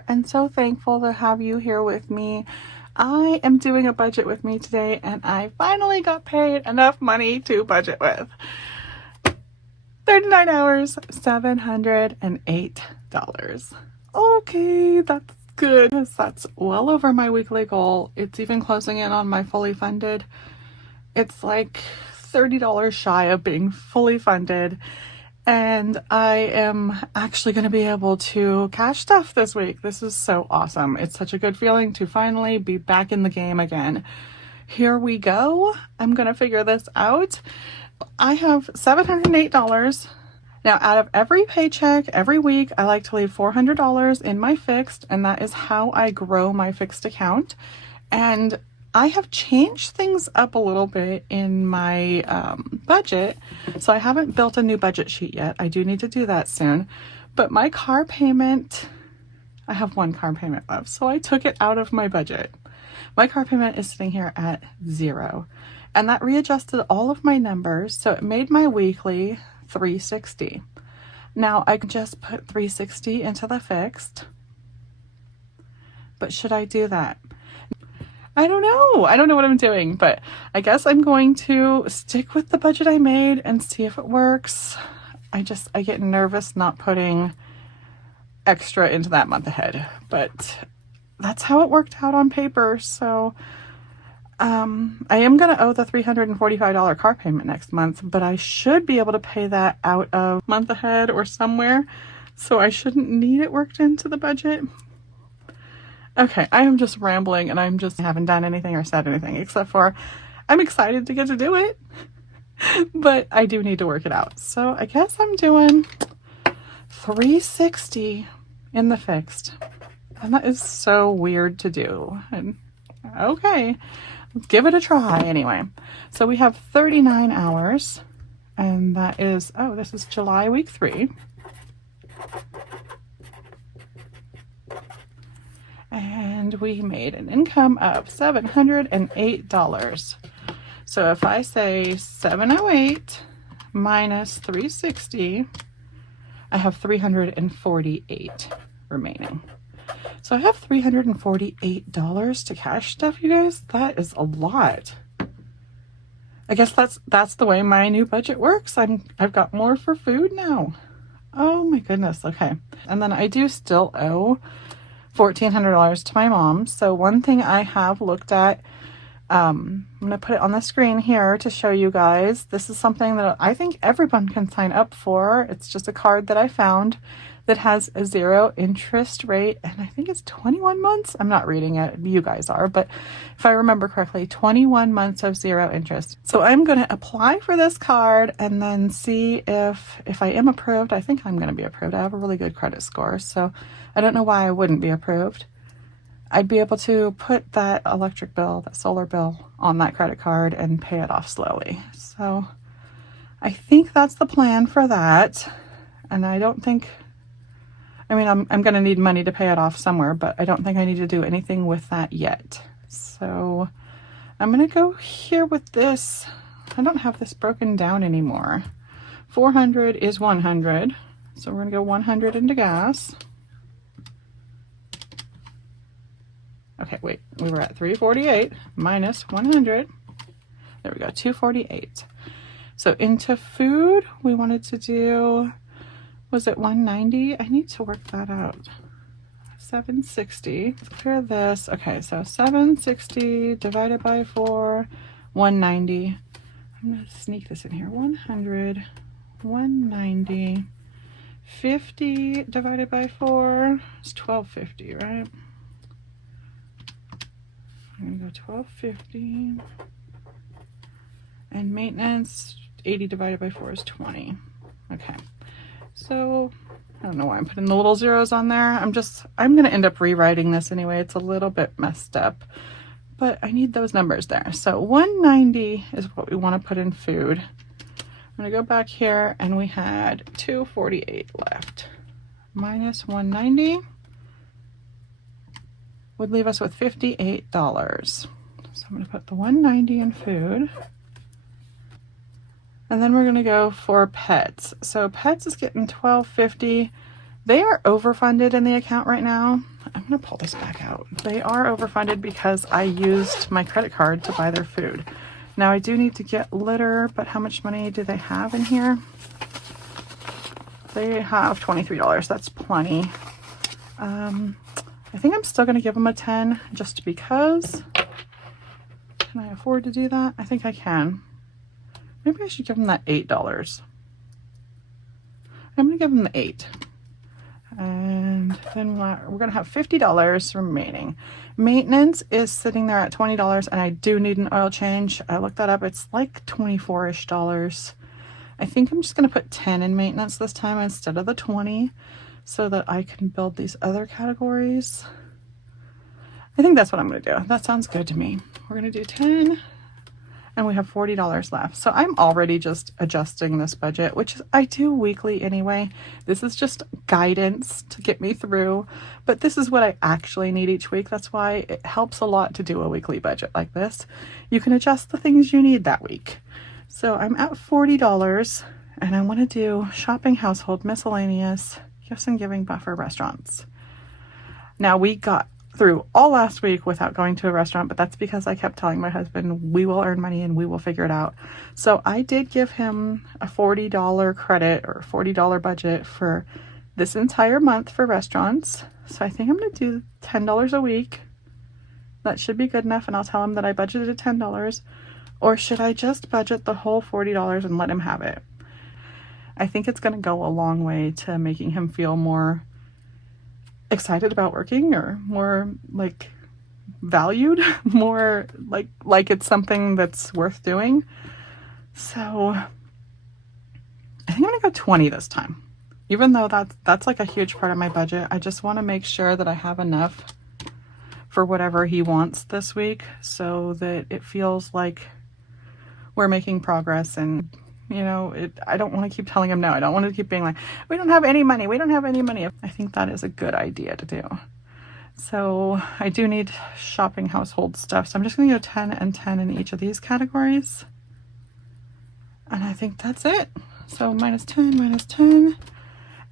here and so thankful to have you here with me. I am doing a budget with me today and I finally got paid enough money to budget with. 39 hours, $708. Okay, that's good. That's well over my weekly goal. It's even closing in on my fully funded. It's like $30 shy of being fully funded. And I am actually going to be able to cash stuff this week. This is so awesome. It's such a good feeling to finally be back in the game again. Here we go. I'm going to figure this out. I have $708. Now, out of every paycheck, every week, I like to leave $400 in my fixed, and that is how I grow my fixed account. And I have changed things up a little bit in my budget, so I haven't built a new budget sheet yet. I do need to do that soon. But my car payment, I have one car payment left, so I took it out of my budget. My car payment is sitting here at 0, and that readjusted all of my numbers, so it made my weekly $360. Now I can just put $360 into the fixed, but should I do that? I don't know. I don't know what I'm doing, but I guess I'm going to stick with the budget I made and see if it works. I get nervous not putting extra into that month ahead, but that's how it worked out on paper. So I am going to owe the $345 car payment next month, but I should be able to pay that out of month ahead or somewhere. So I shouldn't need it worked into the budget. Okay, I am just rambling and haven't done anything or said anything except for I'm excited to get to do it, but I do need to work it out. So I guess I'm doing $360 in the fixed, and that is so weird to do. And okay, let's give it a try anyway. So we have 39 hours, and that is, oh, this is July week 3. And we made an income of $708. So if I say 708 minus 360, I have 348 remaining. So I have $348 to cash stuff, you guys. That is a lot. I guess that's the way my new budget works. I've got more for food now. Oh my goodness. Okay. And then I do still owe $1,400 to my mom. So one thing I have looked at, I'm going to put it on the screen here to show you guys. This is something that I think everyone can sign up for. It's just a card that I found that has a 0 interest rate, and I think it's 21 months. I'm not reading it, you guys are, but if I remember correctly, 21 months of 0 interest. So I'm going to apply for this card and then see if I am approved. I think I'm going to be approved. I have a really good credit score, so I don't know why I wouldn't be approved. I'd be able to put that electric bill, that solar bill, on that credit card and pay it off slowly. So I think that's the plan for that. And I don't think, I mean, I'm going to need money to pay it off somewhere, but I don't think I need to do anything with that yet. So I'm going to go here with this. I don't have this broken down anymore. 400 is 100. So we're going to go 100 into gas. Okay, wait, we were at 348 minus 100. There we go, 248. So into food, we wanted to do, was it 190? I need to work that out. 760, let's clear this. Okay, so 760 divided by 4, 190. I'm gonna sneak this in here. 100, 190, 50 divided by 4 is 1250, right? I'm gonna go 1250, and maintenance 80 divided by 4 is 20. Okay, so I don't know why I'm putting the little zeros on there. I'm gonna end up rewriting this anyway. It's a little bit messed up, but I need those numbers there. So 190 is what we want to put in food. I'm gonna go back here, and we had 248 left. Minus 190 would leave us with $58. So I'm going to put the 190 in food. And then we're going to go for pets. So pets is getting $12.50. They are overfunded in the account right now. I'm gonna pull this back out. They are overfunded because I used my credit card to buy their food. Now I do need to get litter, but how much money do they have in here? They have $23, that's plenty. I think I'm still gonna give them a 10 just because. Can I afford to do that? I think I can. Maybe I should give them that $8. I'm gonna give them the 8. And then we're gonna have $50 remaining. Maintenance is sitting there at $20 and I do need an oil change. I looked that up, it's like $24-ish. I think I'm just gonna put 10 in maintenance this time instead of the 20 so that I can build these other categories. I think that's what I'm gonna do. That sounds good to me. We're gonna do 10 and we have $40 left. So I'm already just adjusting this budget, which is, I do weekly anyway. This is just guidance to get me through, but this is what I actually need each week. That's why it helps a lot to do a weekly budget like this. You can adjust the things you need that week. So I'm at $40 and I want to do shopping, household, miscellaneous, gifts and giving, buffer, restaurants. Now we got through all last week without going to a restaurant, but that's because I kept telling my husband we will earn money and we will figure it out. So I did give him a $40 credit or $40 budget for this entire month for restaurants. So I think I'm going to do $10 a week. That should be good enough, and I'll tell him that I budgeted $10. Or should I just budget the whole $40 and let him have it? I think it's going to go a long way to making him feel more excited about working, or more like valued, more like it's something that's worth doing. So I think I'm gonna go 20 this time, even though that's like a huge part of my budget. I just want to make sure that I have enough for whatever he wants this week so that it feels like we're making progress. And you know, I don't want to keep telling him no. I don't want to keep being like, we don't have any money. We don't have any money. I think that is a good idea to do. So I do need shopping, household stuff. So I'm just going to go 10 and 10 in each of these categories. And I think that's it. So minus 10, minus 10.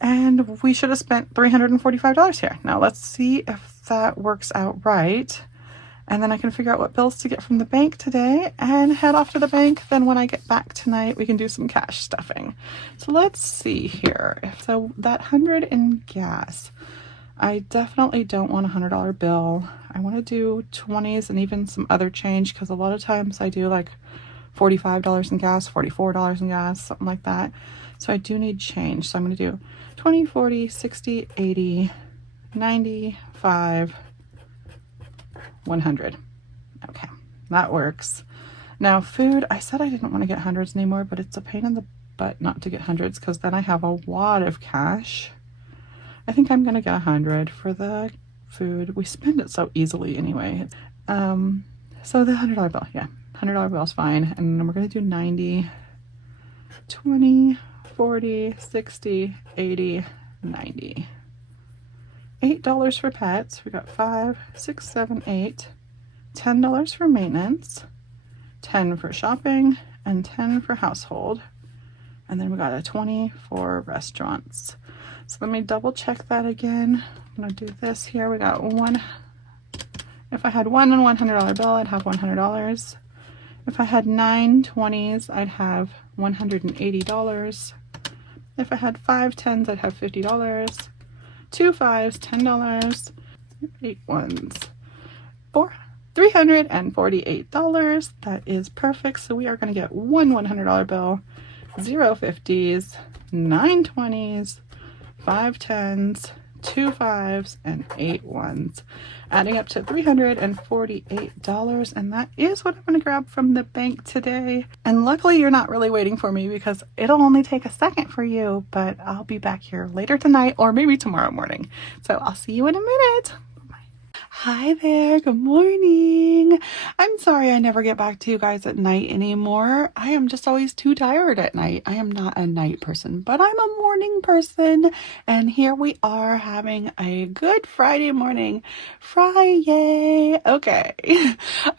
And we should have spent $345 here. Now let's see if that works out right. And then I can figure out what bills to get from the bank today and head off to the bank. Then when I get back tonight, we can do some cash stuffing. So let's see here. So that 100 in gas, I definitely don't want a $100 bill. I want to do 20s and even some other change, because a lot of times I do like $45 in gas, $44 in gas, something like that. So I do need change. So I'm going to do 20, 40, 60, 80, 95, 100. Okay, that works. Now food, I said I didn't want to get hundreds anymore, but it's a pain in the butt not to get hundreds, because then I have a lot of cash. I think I'm gonna get 100 for the food. We spend it so easily anyway. So the $100 bill, yeah, $100 bill is fine. And then we're gonna do 90, 20, 40, 60, 80, 90. $8 for pets. We got 5, 6, 7, 8. $10 for maintenance, 10 for shopping, and 10 for household. And then we got a 20 for restaurants. So let me double check that again. I'm gonna do this here. We got one. If I had one $100 bill, I'd have $100. If I had 9 20s, I'd have $180. If I had 5 10s, I'd have $50. 2 5s, $10, 8 1s, $348. That is perfect. So we are going to get one $100 bill, 0 50s, 9 20s, 5 10s, 2 5s, and 8 1s, adding up to $348. And that is what I'm going to grab from the bank today. And luckily you're not really waiting for me, because it'll only take a second for you, but I'll be back here later tonight or maybe tomorrow morning. So I'll see you in a minute. Bye. Hi there, good morning. I'm sorry I never get back to you guys at night anymore. I am just always too tired at night. I am not a night person, but I'm a morning person. And here we are having a good Friday morning. Friday. Okay.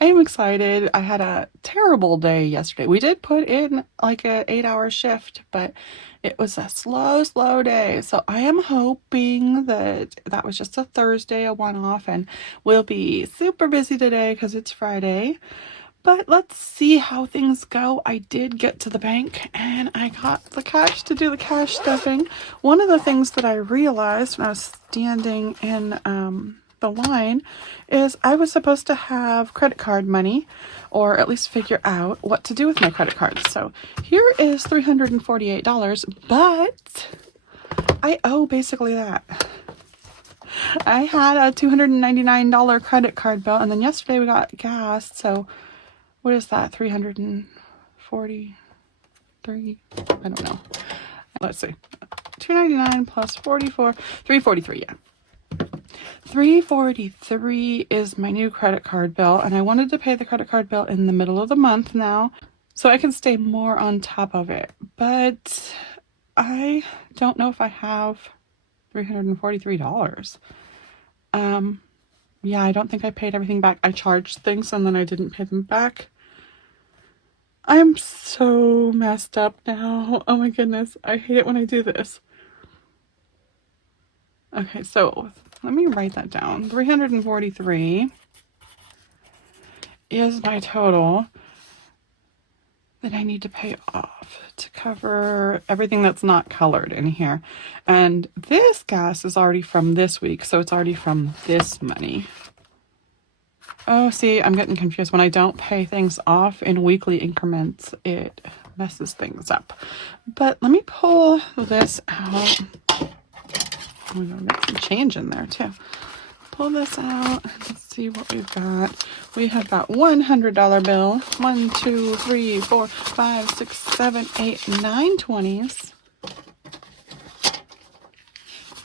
I am excited. I had a terrible day yesterday. We did put in like an 8-hour shift, but it was a slow day. So I am hoping that that was just a Thursday, a one-off, and we'll be super busy today because it's Friday. But let's see how things go. I did get to the bank and I got the cash to do the cash stuffing. One of the things that I realized when I was standing in the line is I was supposed to have credit card money, or at least figure out what to do with my credit cards. So here is $348, but I owe basically that. I had a $299 credit card bill, and then yesterday we got gas, so what is that, 343? I don't know. Let's see. 299 plus 44, 343, yeah. 343 is my new credit card bill, and I wanted to pay the credit card bill in the middle of the month now so I can stay more on top of it. But I don't know if I have $343. Yeah, I don't think I paid everything back. I charged things and then I didn't pay them back. I'm so messed up now. Oh my goodness. I hate it when I do this. Okay, so let me write that down. 343 is my total that I need to pay off to cover everything that's not colored in here. And this gas is already from this week, so it's already from this money. Oh, see, I'm getting confused. When I don't pay things off in weekly increments, it messes things up. But let me pull this out. Oh, we got some change in there too. Pull this out. Let's see what we've got. We have got $100 bill. 1, 2, 3, 4, 5, 6, 7, 8, 9 20s.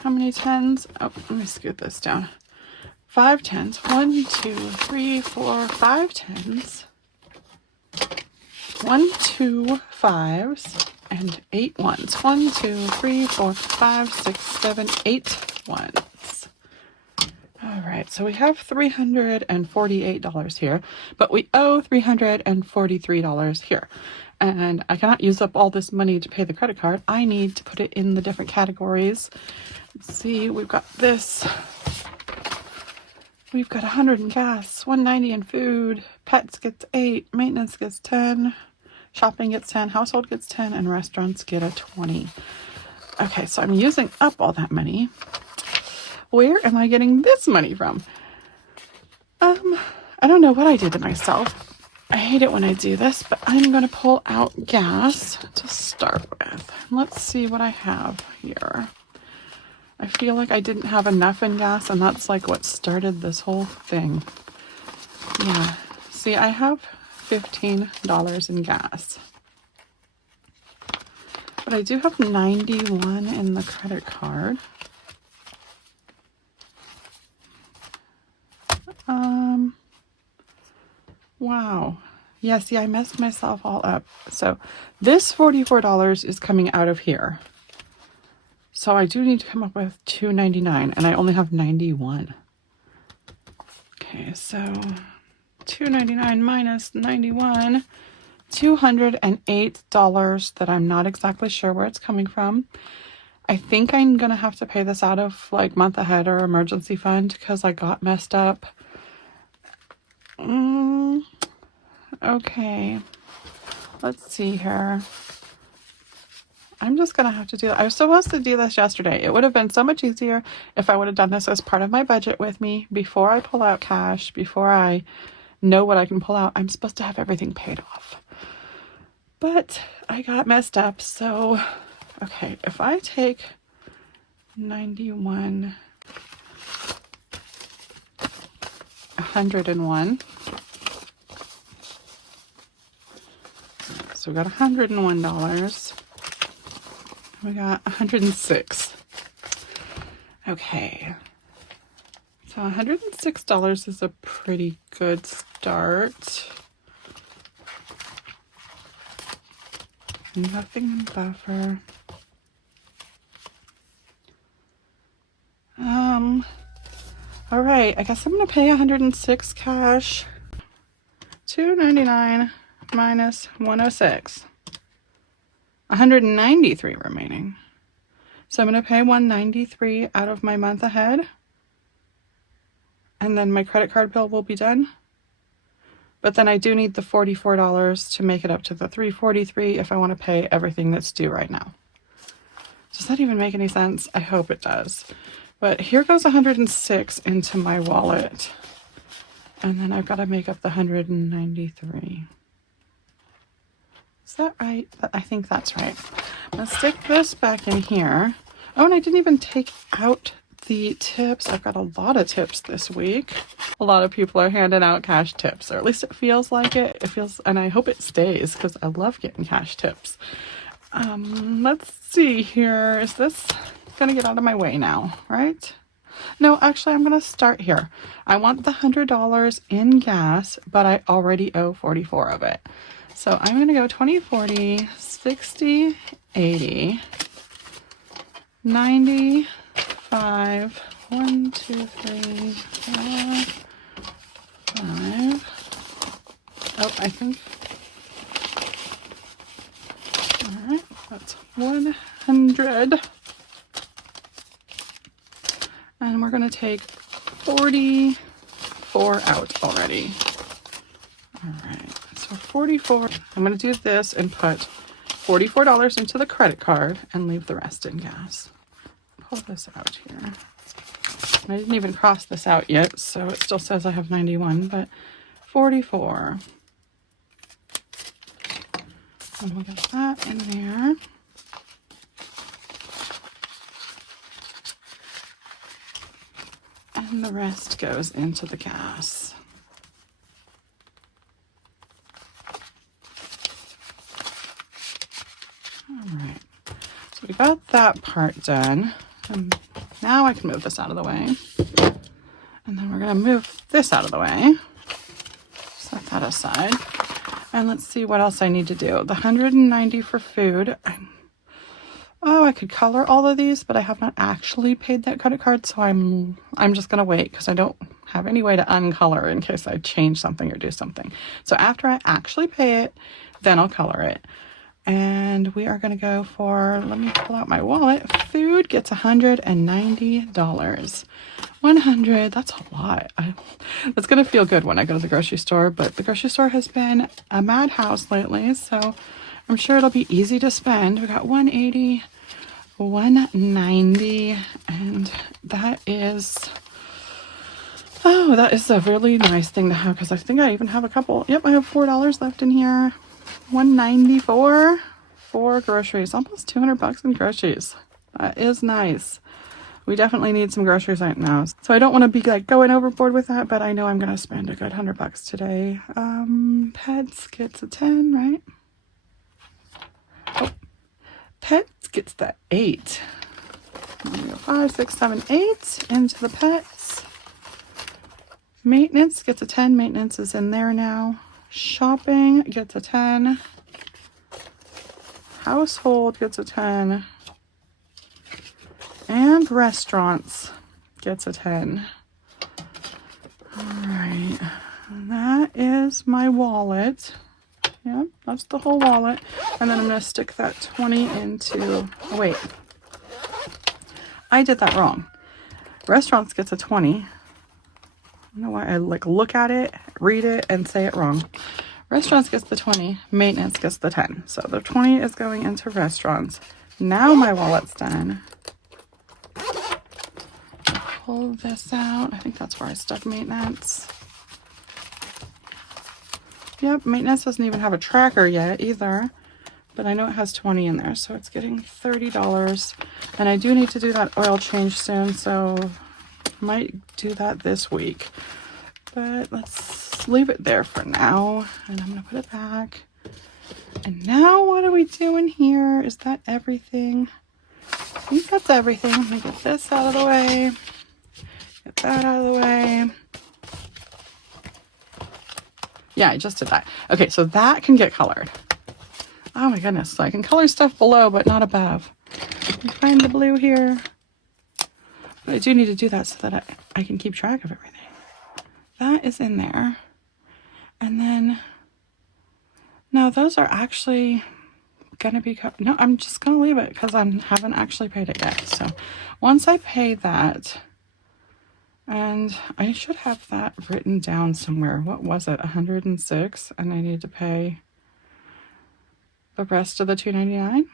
How many tens? Oh, let me scoot this down. 5 tens. 1, 2, 3, 4, 5 tens. 1, 2 5s and 8 ones. 1, 2, 3, 4, 5, 6, 7, 8 ones. All right, so we have $348 here, but we owe $343 here. And I cannot use up all this money to pay the credit card. I need to put it in the different categories. Let's see, we've got this. We've got 100 in gas, 190 in food, pets gets 8, maintenance gets 10, shopping gets 10, household gets 10, and restaurants get a 20. Okay, so I'm using up all that money. Where am I getting this money from? I don't know what I did to myself. I hate it when I do this, but I'm going to pull out gas to start with. Let's see what I have here. I feel like I didn't have enough in gas, and that's like what started this whole thing. Yeah. See, I have $15 in gas. But I do have 91 in the credit card. Wow. Yeah, see, I messed myself all up. So this $44 is coming out of here. So I do need to come up with $2.99, and I only have 91. Okay, so $2.99 minus 91, $208 that I'm not exactly sure where it's coming from. I think I'm gonna have to pay this out of like month ahead or emergency fund because I got messed up. Okay, let's see here. I'm just gonna have to do that. I was supposed to do this yesterday. It would have been so much easier if I would have done this as part of my budget with me before I pull out cash, before I know what I can pull out. I'm supposed to have everything paid off. But I got messed up, so okay, if I take 91, 101. So we got $101. We got 106. Okay. So $106 is a pretty good start. Nothing in buffer. All right, I guess I'm gonna pay 106 cash. 299 minus 106. 193 remaining. So I'm gonna pay 193 out of my month ahead. And then my credit card bill will be done. But then I do need the $44 to make it up to the $343 if I want to pay everything that's due right now. Does that even make any sense? I hope it does. But here goes 106 into my wallet. And then I've got to make up the 193. Is that right? I think that's right. Let's stick this back in here. Oh, and I didn't even take out the tips. I've got a lot of tips this week. A lot of people are handing out cash tips, or at least it feels like it. It feels, and I hope it stays because I love getting cash tips. Let's see here. Is this gonna get out of my way now, right? No, actually, I'm gonna start here. I want the $100 in gas, but I already owe 44 of it. So I'm gonna go 20, 40, 60, 80, 90, 5, 1, 2, 3, 4, 5. Oh, I think. All right, that's 100. And we're going to take 44 out already. All right, so 44. I'm going to do this and put $44 into the credit card and leave the rest in gas. Pull this out here. I didn't even cross this out yet, so it still says I have 91, but 44. And we'll get that in there. And the rest goes into the gas. All right, so we got that part done. And now I can move this out of the way. And then we're gonna move this out of the way. Set that aside. And let's see what else I need to do. The 190 for food. I could color all of these, but I have not actually paid that credit card, so I'm just gonna wait because I don't have any way to uncolor in case I change something or do something. So after I actually pay it, then I'll color it. And we are gonna go for, let me pull out my wallet. Food gets $190. 100, that's a lot. That's gonna feel good when I go to the grocery store, but the grocery store has been a madhouse lately, so I'm sure it'll be easy to spend. We got 180, 190, and that is, oh, that is a really nice thing to have because I think I even have a couple. Yep, I have $4 left in here. 194 for groceries, almost 200 bucks in groceries. That is nice. We definitely need some groceries right now. So I don't want to be like going overboard with that, but I know I'm going to spend a good 100 bucks today. Pets gets a 10, right? Oh, pets gets the 8. 5, 6, 7, 8 into the pets. Maintenance gets a 10. Maintenance is in there now. Shopping gets a 10. Household gets a 10. And restaurants gets a 10. All right, that is my wallet. Yep, that's the whole wallet. And then I'm gonna stick that 20 into, oh wait, I did that wrong. Restaurants gets a 20. I don't know why I look at it, read it, and say it wrong. Restaurants gets the 20, maintenance gets the 10. So the 20 is going into restaurants. Now my wallet's done. Pull this out. I think that's where I stuck maintenance. Yep, maintenance doesn't even have a tracker yet either, but I know it has 20 in there, so it's getting $30. And I do need to do that oil change soon, so might do that this week. But let's leave it there for now, and I'm gonna put it back. And now what are we doing here? Is that everything? I think that's everything. Let me get this out of the way. Get that out of the way. Yeah, I just did that. Okay, so that can get colored. Oh my goodness, so I can color stuff below, but not above. Find the blue here. But I do need to do that so that I can keep track of everything. That is in there. And then, no, those are actually gonna be, no, I'm just gonna leave it because I haven't actually paid it yet. So once I pay that, and I should have that written down somewhere. What was it? 106, and I need to pay the rest of the $299.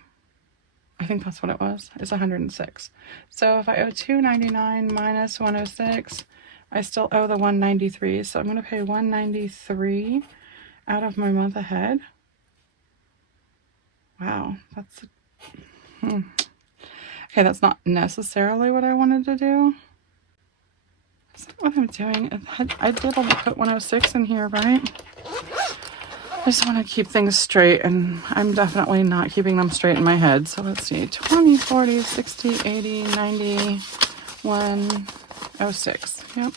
I think that's what it was. It's 106. So if I owe $299 minus 106, I still owe the 193. So I'm going to pay 193 out of my month ahead. Wow, that's okay. That's not necessarily what I wanted to do. That's not what I'm doing. I'd be able to put 106 in here, right? I just want to keep things straight, and I'm definitely not keeping them straight in my head. So let's see, 20, 40, 60, 80, 90, 106. Yep,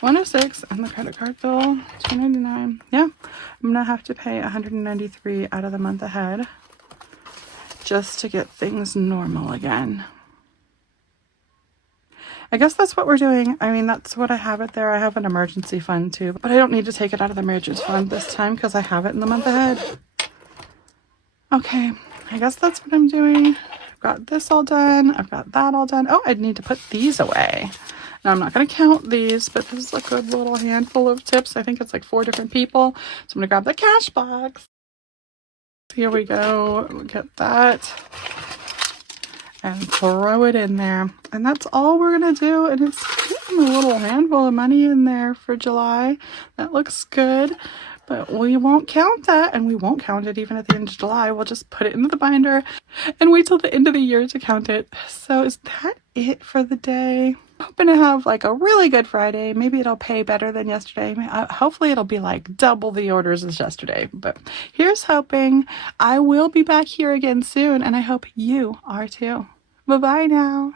106 on the credit card bill, $299. Yeah, I'm gonna have to pay $193 out of the month ahead just to get things normal again. I guess that's what we're doing. I mean, that's what I have it there. I have an emergency fund too, but I don't need to take it out of the emergency fund this time because I have it in the month ahead. Okay, I guess that's what I'm doing. I've got this all done. I've got that all done. Oh, I need to put these away. Now, I'm not going to count these, but this is a good little handful of tips. I think it's like 4 different people. So I'm going to grab the cash box. Here we go. We'll get that and throw it in there, and that's all we're gonna do. And it's a little handful of money in there for July. That looks good, but we won't count that, and we won't count it even at the end of July. We'll just put it into the binder and wait till the end of the year to count it. So is that it for the day? I'm hoping to have like a really good Friday. Maybe it'll pay better than yesterday. Hopefully it'll be like double the orders as yesterday, but here's hoping. I will be back here again soon, and I hope you are too. Bye-bye now.